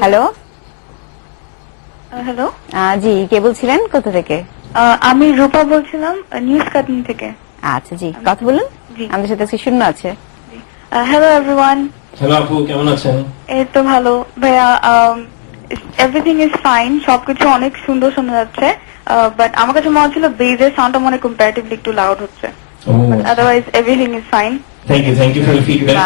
Hello. Hello, জি, কে বলছিলেন, কোথা থেকে? আমি রূপা বলছিলাম, নিউজ কাটিং থেকে। আচ্ছা জি, কথা বলুন। জি। আমাদের সাথে আজকে শূন্য আছে। Hello everyone. হ্যালো আপু, কেমন আছেন? এই তো ভালো ভাইয়া, এভরিথিং ইজ ফাইন, সবকিছু অনেক সুন্দর শোনা যাচ্ছে, বাট আমার কাছে মনে হচ্ছিল বেজের সাউন্ডটা মনে কম্পারেটিভলি একটু লাউড হচ্ছে, but otherwise everything is fine. Thank you for the feedback.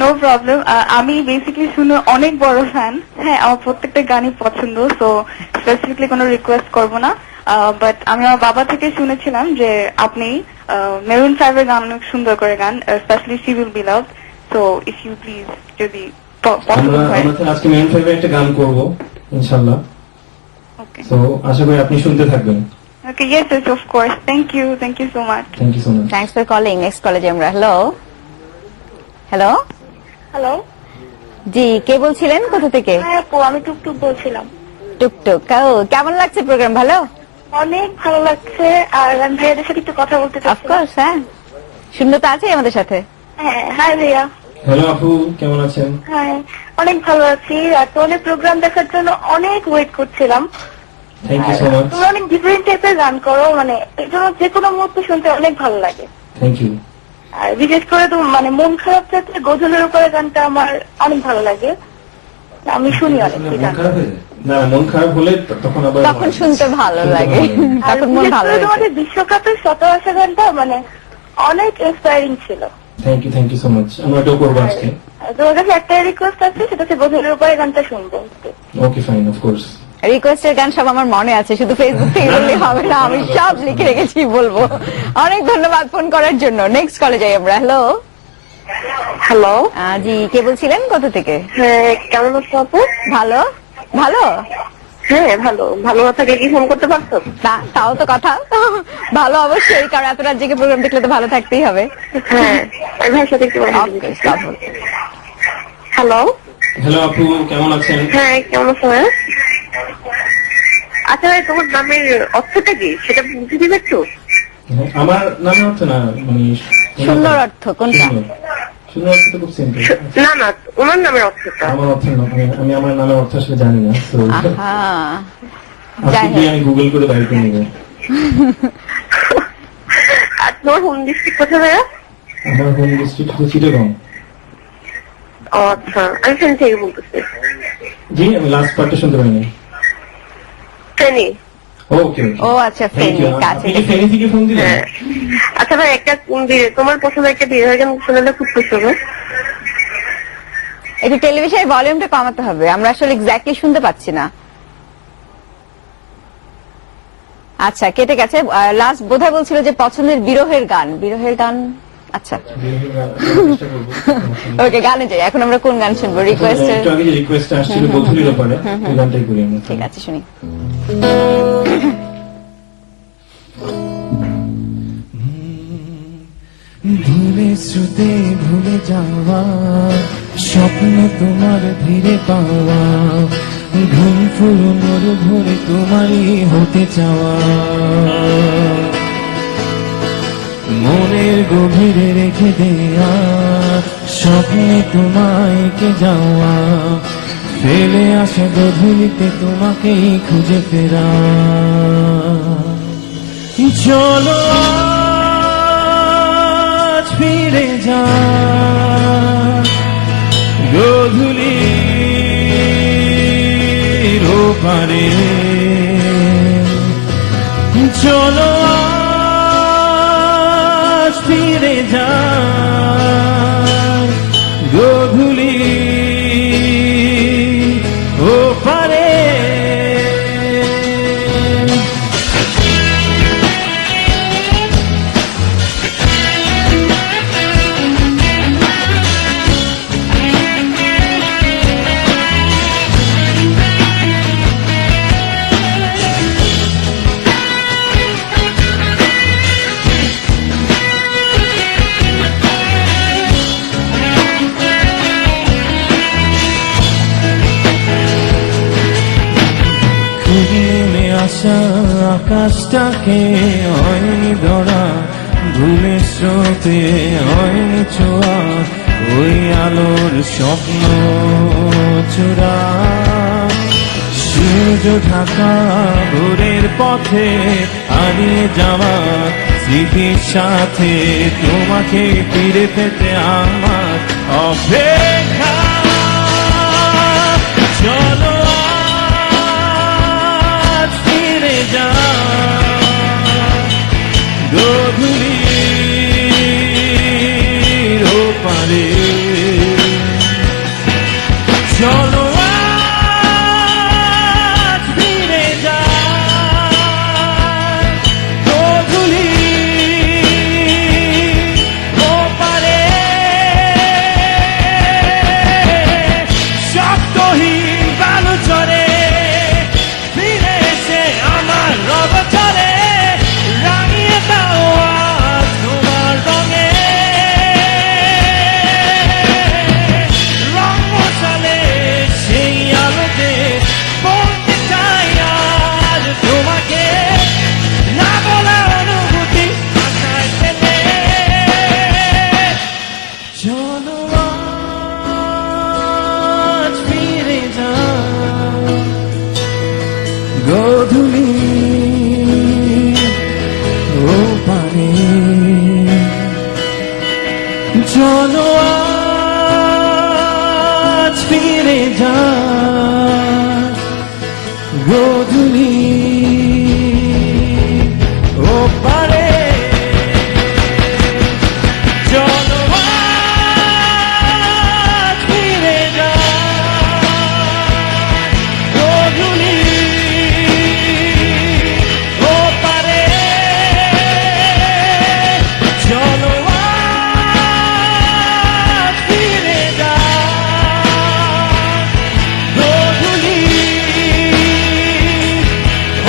No problem. আমি বেসিক্যালি শুনে অনেক বড় ফ্যান। হ্যাঁ, আমার প্রত্যেকটা গানই পছন্দ, সো স্পেসিফিকলি কোনো রিকোয়েস্ট করব না, বাট আমি আমার বাবা থেকে শুনেছিলাম যে আপনি মেরুন 5 এর গান অনেক সুন্দর করে গান, specially she will be loved, so if you please যদি পসিবল হয়। আমরা আজকে মেরুন 5 এর একটা গান করব ইনশাআল্লাহ। ওকে, সো আশা করি আপনি শুনতে থাকবেন। Okay, yes yes, of course, thank you so much. Thank you so much. Thanks for calling. Next কলেজে আমরা। Hello hello. হ্যালো, জি, কে বলছিলেন, কোথা থেকে? হ্যাঁ আপু, আমি টুকটুক বলছিলাম। টুকটুক। ও, কেমন লাগছে প্রোগ্রাম? ভালো, অনেক ভালো লাগছে, আর আমি ভাইয়াদের সাথে একটু কথা বলতে চাচ্ছিলাম। অফকোর্স। হ্যাঁ, শূন্যতা আছে আমাদের সাথে। হ্যাঁ, হাই ভাইয়া। হ্যালো আপু, কেমন আছেন? হ্যাঁ, অনেক ভালো আছি, আর তোমাদের প্রোগ্রাম দেখার জন্য অনেক ওয়েট করছিলাম। Thank you so much. তুমি অনেক ডিফারেন্ট টাইপের গান করো, মানে এর জন্য যে কোনো মুহূর্তে শুনতে অনেক ভালো লাগে। Thank you. আর বিশেষ করে তো মানে মন খারাপ থাকলে গজলের উপরে গানটা আমার অনেক ভালো লাগে, আমি শুনি অনেক এই মন গান। খারাপ হয়ে যায়? না, মন খারাপ হলে তখন আবার তখন শুনতে ভালো লাগে, আর তখন মন বিশেষ ভালো করে লাগে। তোমাদের বিশ্বকাপের শত আশা গানটা মানে অনেক ইন্সপায়ারিং ছিল। Thank you so much. আমরা এটাও করবো আজকে। আর তোমার কাছে একটা রিকোয়েস্ট আছে, সেটা হচ্ছে গজলের উপরে গানটা শুনবো। Okay fine, of course. রিকোয়েস্টের গান সব আমার মনে আছে, শুধু ফেসবুক থেকে বললে হবে না, আমি সব লিখে রেখেছি, বলবো। অনেক ধন্যবাদ ফোন করার জন্য। নেক্সট কলে যাই আমরা। হ্যালো। হ্যালো, জি, কে বলছিলেন, কোথা থেকে? হ্যাঁ কেমন আছো আপু? ভালো ভালো। হ্যাঁ ভালো, ভালো থাকলে কি ফোন করতে পারছো? তাও তো কথা। ভালো অবশ্যই, কারণ এত রাত জেগে প্রোগ্রাম দেখলে তো ভালো থাকতেই হবে। হ্যাঁ, আমি ভাইয়ের সাথে একটু কথা বলতে চাই। হ্যালো। হ্যালো আপু, কেমন আছেন? হ্যাঁ, কেমন আছো ভাইয়া? আচ্ছা ভাই, তোমার নামের অর্থটা কি সেটা বুঝে দিবে একটু? আমার নামের অর্থ না, মানে সুন্দর অর্থ কোনটা? শূন্য অর্থ তো খুব সিম্পল। না না, ওনার নামের অর্থটা। আমার অর্থ না, আমি আমার নামের অর্থ আসলে জানি না, তো আহা, আজকে গিয়ে আমি গুগল করে বাইর করে নেবো। আর তোমার হোম ডিস্ট্রিক্ট কোথায় ভাইয়া? আমার হোম ডিস্ট্রিক্ট হচ্ছে চিটাগং। ও আচ্ছা, আমি ফেনী থেকে বলতেছি। জি, আমি লাস্ট পার্টটা শুনতে পাইনি। ফেনী। ওকে। ও আচ্ছা, থ্যাংক ফেনী ইউ। কাছে। আপনি কি ফেনী থেকে ফোন দিলেন? হ্যাঁ, আচ্ছা ভাই, একটা তোমার পছন্দের একটা বিয়ে হয়ে গেল শোনালে খুব খুশি হবে। একটু টেলিভিশনের ভলিউমটা কমাতে হবে, আমরা আসলে এক্স্যাক্টলি শুনতে পাচ্ছি না। আচ্ছা, কেটে গেছে। লাস্ট বোধহয় বলছিল যে পছন্দের বিরহের গান। আচ্ছা, ওকে, গানে যাই। এখন আমরা কোন গান শুনবো? রিকোয়েস্টের। একটু আগে যে রিকোয়েস্ট আসছিল বধুরীর ব্যাপারে, ওই গানটাই করি আমরা। ঠিক আছে, শুনি। ধীরে স্রোতে ভুলে যাওয়া স্বপ্ন তোমার ধীরে পাওয়া ঘুম ফুরনোর ভরে তোমারই হতে চাওয়া মনের গভীরে রেখে দেয়া স্বপ্নে তোমায় কে যাওয়া ফেলে আসা গধূলিতে তোমাকেই খুঁজে ফেরা চলো ফিরে যা গধূলির ওপারে চলো আজ ফিরে যা গধূলির ওপারে নেমে আসা আকাশটাকে হয়নি ধরা ভুলে স্রোতে হয়নি ছোঁয়া ওই আলোর স্বপ্ন চূড়া ঢাকা ভোরের পথে হারিয়ে যাওয়া স্মৃতির সাথে তোমাকে ফিরে পেতে আমার অপেক্ষা। চলো আজ ফিরে যা গধূলির ওপারে। চলো আজ ফিরে যা গধূলির ওপারে। শব্দহীন বালু চরে ফিরে এসে আমার রব চরে রাঙিয়ে দাও আজ তোমার রঙে। রঙ মশালে সেই আলোতে বলতে চাই আজ তোমাকে না বলা অনুভূতি ভাষায় ফেলে। চলো আজ ফিরে যা গধূলি ওপারে। চলো আজ ফিরে যা গধূলি ওপারে। চলো আজ ফিরে যা গধূলি ওপারে। চলো আজ ফিরে যা গধূলি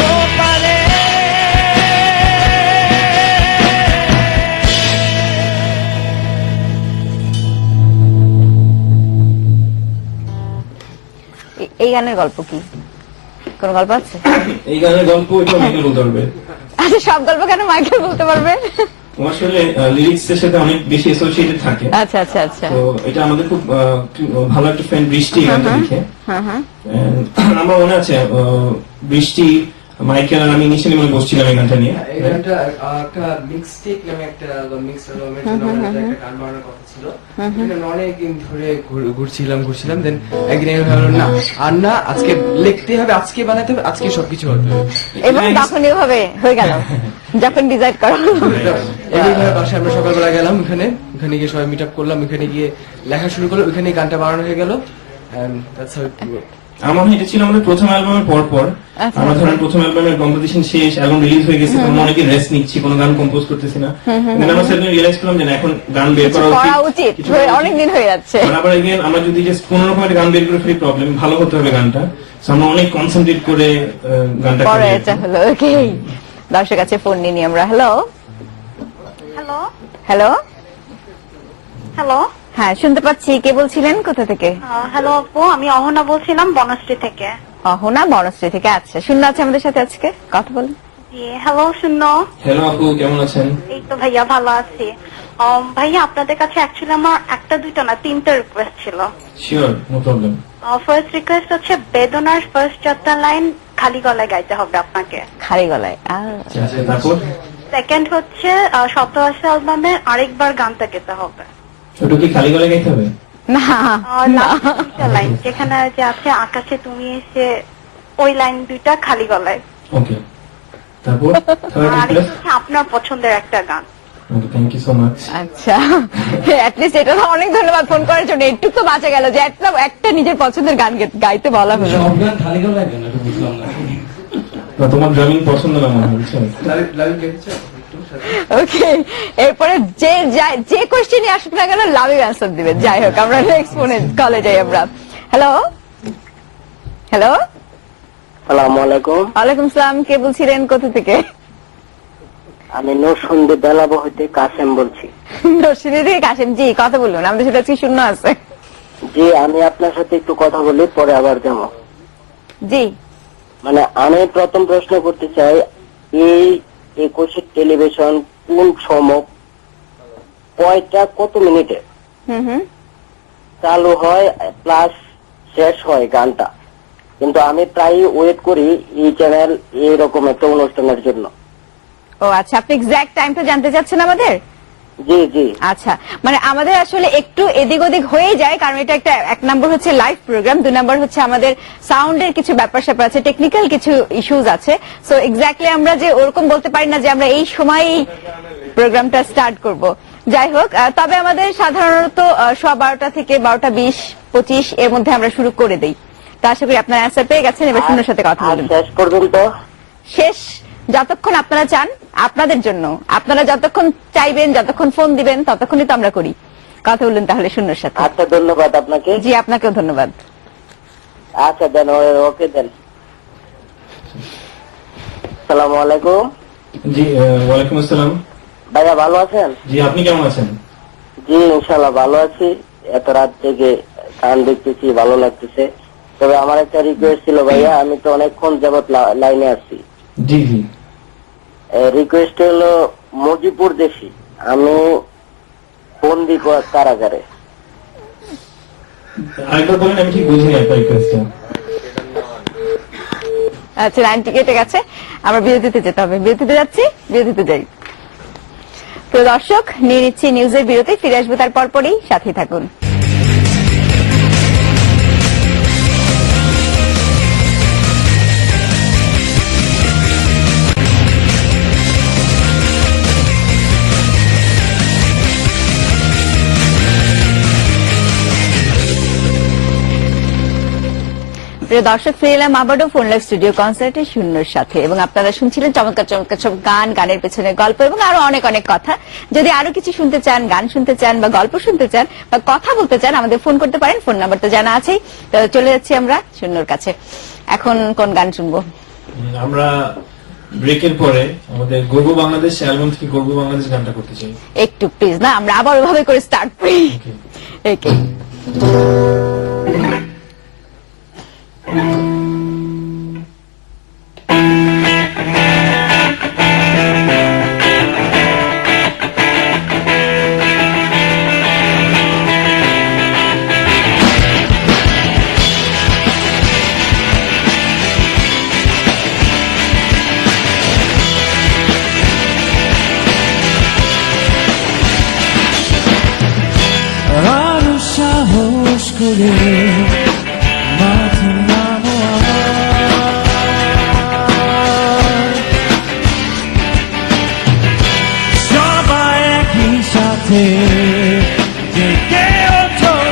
ওপারে। এই গানের গল্প কি? কোন গল্প আছে? এই গানের গল্প এটা অনেকে বলতে পারবে। আচ্ছা, সব গল্প কেন মাইকেল বলতে পারবে? ও আসলে লিরিক্স এর সাথে অনেক বেশি অ্যাসোসিয়েটেড থাকে। আচ্ছা আচ্ছা আচ্ছা। তো এটা আমাদের খুব ভালো একটা ফ্রেন্ড বৃষ্টি গানটা লিখে। হ্যাঁ হ্যাঁ। And আমার মনে আছে বৃষ্টি, মাইকেল আর আমি ইনিশিয়ালি মনে বসছিলাম এই গানটা নিয়ে। এই গানটা একটা মিক্সটেক নামে একটা মিক্স অ্যালবামের জন্য আমাদের একটা গান বানানোর কথা ছিল। এটা অনেকদিন ধরে ঘুরছিলাম দেন একদিন আমি ভাবলাম না আর না, আজকে লিখতে হবে, আজকে বানাতে হবে, আজকে সবকিছু হতে হবে। এবং তখনই ভাবে হয়ে গেল যখন ডিসাইড করা হলো। এইভাবে বাসায় আমরা সকালবেলা গেলাম, ওখানে গিয়ে সবাই মিট আপ করলাম, ওখানে গিয়ে লেখা শুরু করলাম, ওখানে গানটা বানানো হয়ে গেল। And that's how it worked. আমার মনে হয় এটা ছিল আমাদের প্রথম অ্যালবামের পর আচ্ছা। আমরা ধরেন প্রথম অ্যালবামের কম্পোজিশন শেষ, অ্যালবাম রিলিজ হয়ে গেছে, তখন অনেকে রেস্ট নিচ্ছি, কোনো গান কম্পোজ করতেছি না। কিন্তু আমরা সেদিন রিয়েলাইজ করলাম যে না, এখন গান বের করা উচিত, কিছু করা উচিত। অনেকদিন হয়ে যাচ্ছে। আবার এগেন আমরা যদি জাস্ট কোন রকম একটা গান বের করে ফেলি প্রবলেম, ভালো হতে হবে গানটা। So আমরা অনেক কনসেন্ট্রেট করে গানটা পরে করি। এটা হলো ওকে। দর্শক আছে, ফোন নিয়ে আমরা। Hello hello hello. হ্যালো হ্যাঁ, শুনতে পাচ্ছি। কে বলছিলেন, কোথা থেকে? হ্যালো আপু, আমি অহনা বলছিলাম বনশ্রী থেকে। অহনা বনশ্রী থেকে। আচ্ছা, শূন্য আছে আমাদের সাথে আজকে, কথা বলুন। জি হ্যালো শূন্য। হ্যালো আপু, কেমন আছেন? এই তো ভাইয়া ভালো আছি। ভাইয়া আপনাদের কাছে অ্যাকচুয়ালি আমার একটা দুইটা না তিনটা রিকোয়েস্ট ছিল। Sure, no problem. First request হচ্ছে বেদনার ফার্স্ট 4টা লাইন খালি গলায় গাইতে হবে আপনাকে। খালি গলায়? তারপর সেকেন্ড হচ্ছে শতআশি অ্যালবামের আরেকবার গানটা গেতে হবে। ওটা কি খালি গলায় গাইতে হবে? না দুইটা লাইন যেখানে যে আছে আকাশে তুমি এসে, ওই লাইন দুইটা খালি গলায়। ওকে, তারপর আরেকটা হচ্ছে আপনার পছন্দের একটা গান। ওকে, থ্যাংক ইউ সো মাচ। আচ্ছা, অ্যাটলিস্ট এটা তো অনেক ধন্যবাদ ফোন করার জন্য। একটু তো বাঁচা গেল যে একটা নিজের পছন্দের গান গাইতে বলা হলো। সব গান খালি গলায় গান, এটা বুঝলাম না। না, তোমার ড্রামিং পছন্দ না মনে হয়, বুঝছো? লাইভ লিখেছো একটু সাথে? ওকে, এরপরে যে কোয়েশ্চেনই আসুক না কেন লাভ অ্যান্সার দিবে। যাই হোক, আমরা নেক্সট ফোনে কলে যাই আমরা। Hello hello. আসসালামু আলাইকুম। ওয়ালাইকুম সালাম। কে বলছিলেন, কোথা থেকে? আমি নরসিংদী বেলাব হইতে কাসেম বলছি। নরসিংদী থেকে কাসেম জি, কথা বলুন। আমাদের সাথে আজকে শূন্য আছে। জি, আমি আপনার সাথে একটু কথা বলি, পরে আবার যাবো। জি, মানে আমি প্রথম প্রশ্ন করতে চাই, এই 21 টেলিভিশন কোন সময় কয়টা কত মিনিটে হুম হুম। চালু হয় প্লাস শেষ হয় গানটা? কিন্তু আমি প্রায় ওয়েট করি এই চ্যানেল এরকম একটা অনুষ্ঠানের জন্য। ও আচ্ছা, আপনি এক্সাক্ট টাইমটা জানতে চাচ্ছেন আমাদের? জি জি। আচ্ছা, মানে আমাদের আসলে একটু এদিক ওদিক হয়ে যায়, কারণ এটা একটা, এক নম্বর হচ্ছে লাইভ প্রোগ্রাম, 2 নম্বর হচ্ছে আমাদের সাউন্ডের কিছু ব্যাপার স্যাপার আছে, টেকনিক্যাল কিছু ইস্যুজ আছে। সো এক্স্যাক্টলি আমরা যে ওরকম বলতে পারি না যে আমরা এই সময়ই প্রোগ্রামটা স্টার্ট করব। যাই হোক, তবে আমাদের সাধারণত 12:15 থেকে 12:20-25 এর মধ্যে আমরা শুরু করে দেই। তো আশা করি আপনার অ্যান্সার পেয়ে গেছেন। এবার শূন্যর সাথে কথা আর বলুন। শেষ পর্যন্ত শেষ যতক্ষণ আপনারা চান, আপনাদের জন্য, আপনারা যতক্ষণ চাইবেন, যতক্ষণ ফোন দিবেন, ততক্ষণই তো আমরা করি। কথা বলুন তাহলে শূন্যর সাথে। আচ্ছা, ধন্যবাদ আপনাকে। জি, আপনাকেও ধন্যবাদ। আচ্ছা দেন, ওকে দেন। আসসালামু আলাইকুম। জি, ওয়ালাইকুম আসসালাম। ভাইয়া ভালো আছেন? জি, আপনি কেমন আছেন? জি ইনশাল্লাহ ভালো আছি। এত রাত থেকে গান দেখতেছি, ভালো লাগতেছে। তবে আমার একটা রিকোয়েস্ট ছিল ভাইয়া, আমি তো অনেকক্ষণ যাবত লাইনে আছি। জি জি। রিকোয়েস্ট হলো মজিপুর দেশি, আমি বন্দি কারাগারে। আরেকবার বলেন, আমি ঠিক বুঝিনি আপনার রিকোয়েস্টটা। আচ্ছা, লাইনটি কেটে গেছে, আমরা বিরতিতে যেতে হবে। বিরতিতে যাচ্ছি, বিরতিতে যাই। তো দর্শক, নিয়ে নিচ্ছি নিউজের বিরতি, ফিরে আসবো তার পরপরই, সাথেই থাকুন। প্রিয় দর্শক, ফিরে এলাম আবারও ফোন লাইভ স্টুডিও কনসার্টে শূন্যর সাথে, এবং আপনারা শুনছিলেন চমৎকার চমৎকার সব গান, গানের পেছনে গল্প এবং আরো অনেক অনেক কথা। যদি আরো কিছু শুনতে চান, গান শুনতে চান বা গল্প শুনতে চান বা কথা বলতে চান, আমাদের ফোন করতে পারেন। ফোন নাম্বার তো জানা আছেই। তো চলে যাচ্ছি আমরা শূন্যর কাছে। এখন কোন গান শুনবো? আমরা ব্রেকের পরে আমাদের গর্ব বাংলাদেশ অ্যালবাম থেকে গর্ব বাংলাদেশ গানটা করতে চাই। একটু প্লিজ না, আমরা আবার ওভাবে করে স্টার্ট করি। ওকে। আরো সাহস করে